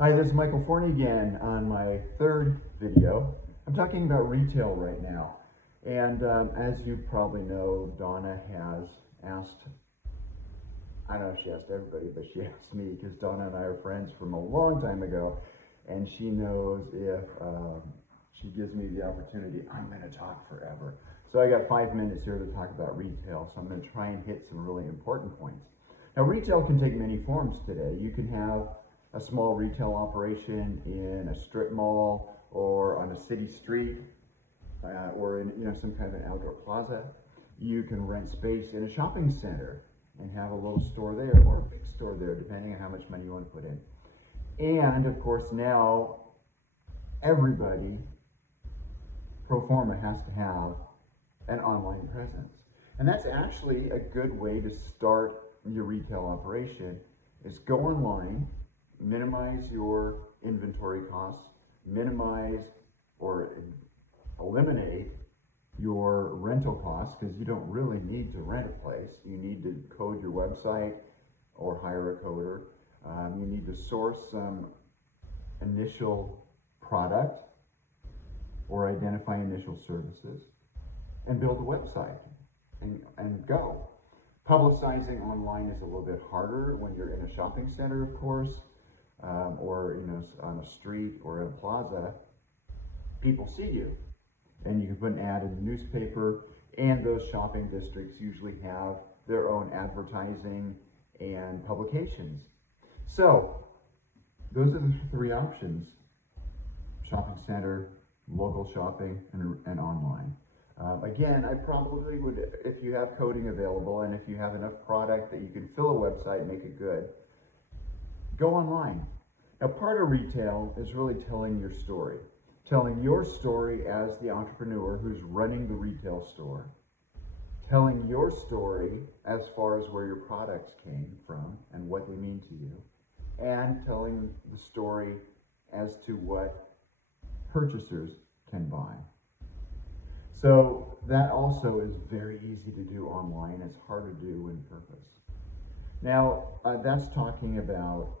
Hi, this is Michael Forney again on my third video. I'm talking about retail right now. And as you probably know, Donna has asked, I don't know if she asked everybody, but she asked me because Donna and I are friends from a long time ago. And she knows if she gives me the opportunity, I'm going to talk forever. So I got 5 minutes here to talk about retail. So I'm going to try and hit some really important points. Now, retail can take many forms today. You can have a small retail operation in a strip mall or on a city street or in some kind of an outdoor plaza. You can rent space in a shopping center and have a little store there or a big store there, depending on how much money you want to put in. And of course, now everybody pro forma has to have an online presence. And that's actually a good way to start your retail operation is go online, minimize your inventory costs, minimize or eliminate your rental costs because you don't really need to rent a place. You need to code your website or hire a coder. You need to source some initial product or identify initial services and build a website and go. Publicizing online is a little bit harder when you're in a shopping center, of course, or on a street or in a plaza. People see you, and you can put an ad in the newspaper. And those shopping districts usually have their own advertising and publications. So those are the three options: shopping center, local shopping, and online. Again, I probably would, if you have coding available and if you have enough product that you can fill a website and make it good, go online. Now, part of retail is really telling your story as the entrepreneur who's running the retail store, telling your story as far as where your products came from and what they mean to you, and telling the story as to what purchasers can buy. So that also is very easy to do online. It's hard to do in purpose. Now, that's talking about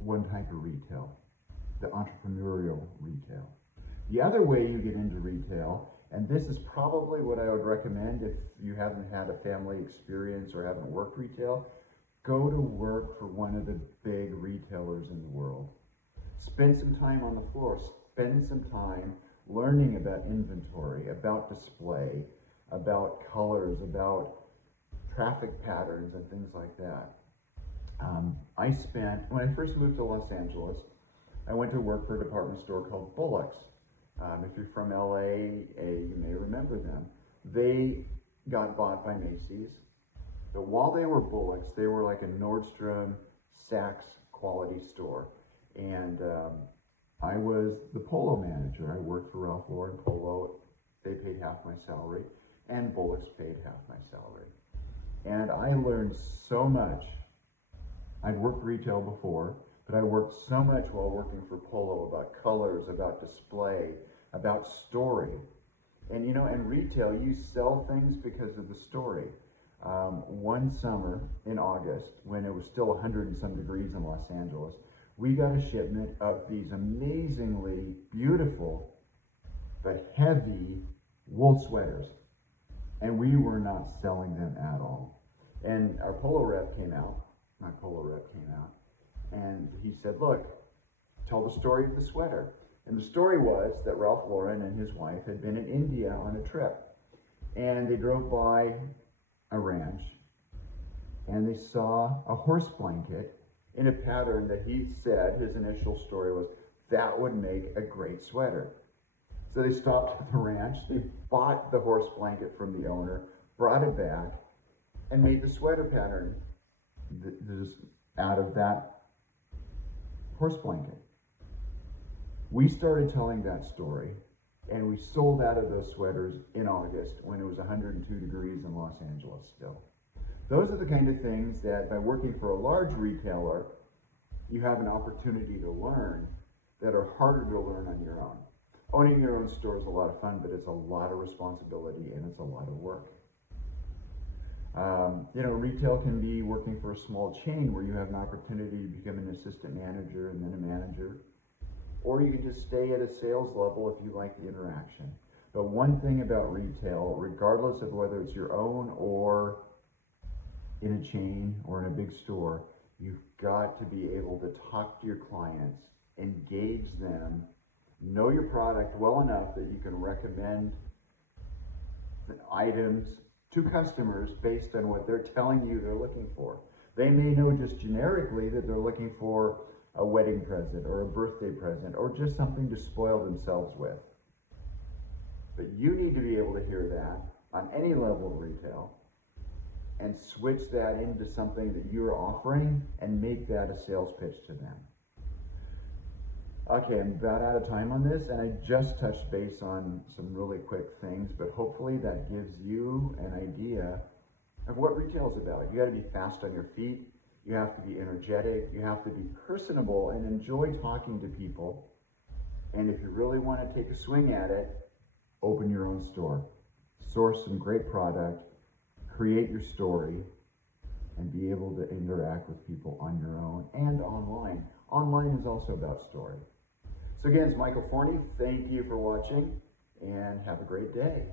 one type of retail, the entrepreneurial retail. The other way you get into retail, and this is probably what I would recommend if you haven't had a family experience or haven't worked retail, go to work for one of the big retailers in the world. Spend some time on the floor, spend some time learning about inventory, about display, about colors, about traffic patterns and things like that. When I first moved to Los Angeles, I went to work for a department store called Bullock's. If you're from LA, you may remember them. They got bought by Macy's, but while they were Bullock's, they were like a Nordstrom, Saks quality store. And I was the Polo manager. I worked for Ralph Lauren Polo. They paid half my salary, and Bullock's paid half my salary. And I learned so much. I'd worked retail before, but I worked so much while working for Polo about colors, about display, about story. And in retail, you sell things because of the story. One summer in August, when it was still 100 and some degrees in Los Angeles, we got a shipment of these amazingly beautiful but heavy wool sweaters. And we were not selling them at all. And our Polo rep came out, my Polo rep came out, and he said, look, tell the story of the sweater. And the story was that Ralph Lauren and his wife had been in India on a trip. And they drove by a ranch, and they saw a horse blanket in a pattern that he said, his initial story was, that would make a great sweater. So they stopped at the ranch, they bought the horse blanket from the owner, brought it back, and made the sweater pattern out of that horse blanket. We started telling that story, and we sold out of those sweaters in August when it was 102 degrees in Los Angeles still. Those are the kind of things that by working for a large retailer, you have an opportunity to learn that are harder to learn on your own. Owning your own store is a lot of fun, but it's a lot of responsibility and it's a lot of work. Retail can be working for a small chain where you have an opportunity to become an assistant manager and then a manager, or you can just stay at a sales level if you like the interaction. But one thing about retail, regardless of whether it's your own or in a chain or in a big store, you've got to be able to talk to your clients, engage them, know your product well enough that you can recommend the items to customers based on what they're telling you they're looking for. They may know just generically that they're looking for a wedding present or a birthday present or just something to spoil themselves with. But you need to be able to hear that on any level of retail and switch that into something that you're offering and make that a sales pitch to them. Okay, I'm about out of time on this, and I just touched base on some really quick things, but hopefully that gives you an idea of what retail is about. You got to be fast on your feet, you have to be energetic, you have to be personable and enjoy talking to people. And if you really want to take a swing at it, open your own store, source some great product, create your story, and be able to interact with people on your own and online. Online is also about story. So again, it's Michael Forney. Thank you for watching and have a great day.